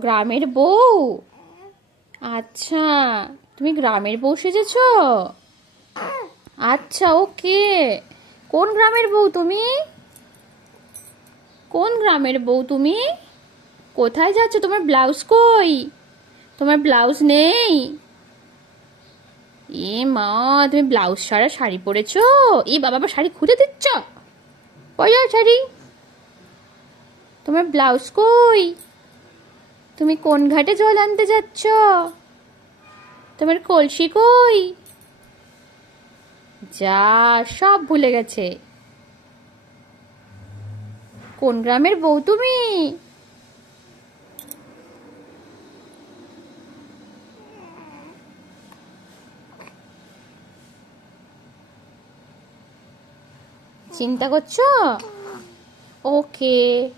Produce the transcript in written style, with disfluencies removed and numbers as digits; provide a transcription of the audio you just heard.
গ্রামের বউ? আচ্ছা, তুমি গ্রামের বউ সেজেছো? আচ্ছা, ওকে। কোন গ্রামের বউ তুমি? কোন গ্রামের বউ তুমি? কোথায় যাচ্ছ? তোমার ব্লাউজ কই? তোমার ব্লাউজ নেই? এ মা, তুমি ব্লাউজ ছাড়া শাড়ি পরেছো? এ বাবা, আবার শাড়ি খুলে দিচ্ছ? কই যাও শাড়ি? তোমার ব্লাউজ কই? তুমি কোন ঘাটে জল আনতে যাচ্ছ? তোমার কলসি কই? যা, সব ভুলে গেছে। কোন গ্রামের বউ তুমি? চিন্তা করছো? ওকে।